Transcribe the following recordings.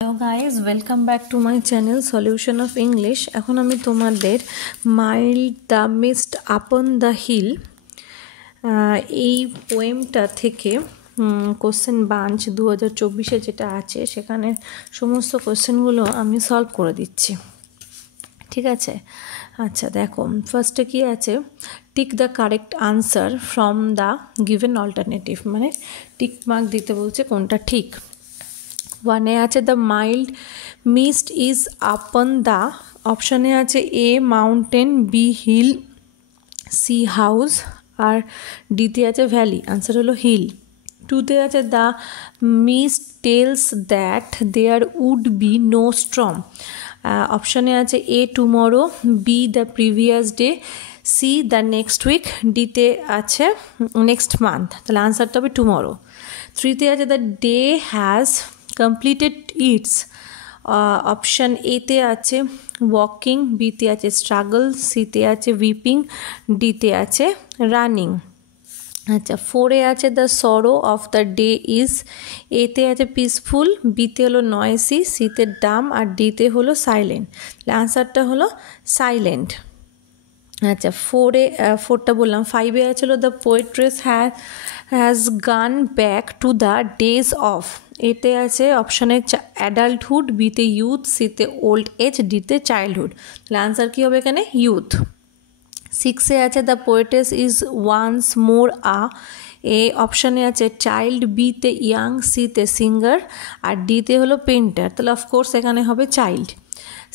Hello guys, welcome back to my channel Solution of English. এখন আমি তোমাদের Mild the Mist Upon the Hill এই পোয়েমটা থেকে question bunch 2024 যেটা আছে সেখানে সমস্ত কোশ্চেনগুলো আমি সলভ করে দিচ্ছি। ঠিক আছে, আচ্ছা দেখো ফার্স্টে কি আছে, tick the correct answer from the given alternative, মানে টিক মার্ক দিতে বলছে কোনটা ঠিক। ওয়ানে আছে the mild mist is upon the, অপশানে আছে A mountain, B hill, C house, আর ডিতে আছে ভ্যালি। আনসার হলো হিল। টুতে আছে the mist tells that there would be no storm, অপশানে আছে A tomorrow, B the previous day, C the next week, ডিতে আছে নেক্সট মান্থ। তাহলে আনসারটা হবে টুমরো। থ্রিতে আছে the day has completed its, option এতে আছে ওয়াকিং, বিতে আছে স্ট্রাগল, সিতে আছে উইপিং, ডিতে আছে রানিং। আচ্ছা ফোরে আছে the sorrow of the day is, এতে আছে পিসফুল, বিতে হলো নয়েসি, সিতে ডাম, আর ডিতে হলো সাইলেন্ট। আনসারটা হলো সাইলেন্ট। আচ্ছা ফোরটা বললাম। ফাইভে আছে the poetess has gone back to the days of, এতে আছে অপশানে অ্যাডাল্টহুড, বিতে ইউথ, সিতে ওল্ড এজ, ডিতে চাইল্ডহুড। তাহলে আনসার কী হবে এখানে ইউথ। সিক্সে আছে the poetess is once more a, A অপশানে আছে চাইল্ড, বিতে ইয়াং, সিতে সিঙ্গার, আর ডিতে হলো পেন্টার। তাহলে অফকোর্স এখানে হবে চাইল্ড।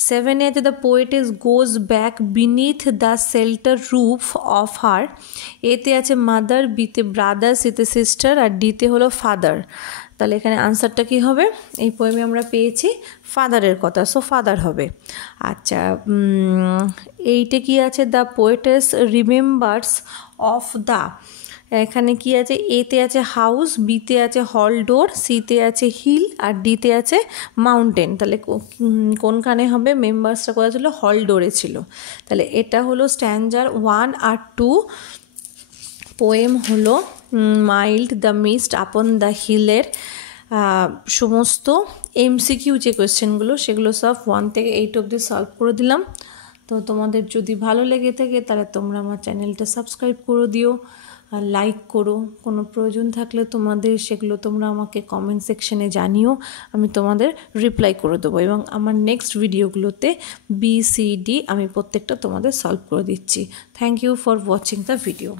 সেভেনে আছে the poetess goes back beneath the shelter roof of her, এতে আছে মাদার, বিতে ব্রাদার, সিতে সিস্টার, আর ডিতে হলো ফাদার। তাহলে এখানে আনসারটা কী হবে, এই পোয়েমে আমরা পেয়েছি ফাদারের কথা, সো ফাদার হবে। আচ্ছা এইটে কি আছে the poetess remembers of the, এখানে কি আছে এতে আছে হাউস, বিতে আছে হল ডোর, সিতে আছে হিল, আর ডিতে আছে মাউন্টেন। তাহলে কোনখানে হবে, মেম্বার্সটা কোথায় ছিল, হল ডোরে ছিল। তাহলে এটা হলো স্ট্যান্ডার 1 আর 2। পোয়েম হলো mild the mist upon the হিলের সমস্ত এমসিকিউ যে কোয়েশ্চেনগুলো সেগুলো সব 1 থেকে 8 অবধি সলভ করে দিলাম। তো তোমাদের যদি ভালো লেগে থাকে তাহলে তোমরা আমার চ্যানেলটা সাবস্ক্রাইব করে দিও, আর লাইক করো। কোনো প্রয়োজন থাকলে তোমাদের সেগুলো তোমরা আমাকে কমেন্ট সেকশনে জানিও, আমি তোমাদের রিপ্লাই করে দেবো। এবং আমার নেক্সট ভিডিওগুলোতে BCD আমি প্রত্যেকটা তোমাদের সলভ করে দিচ্ছি। Thank you for watching the video.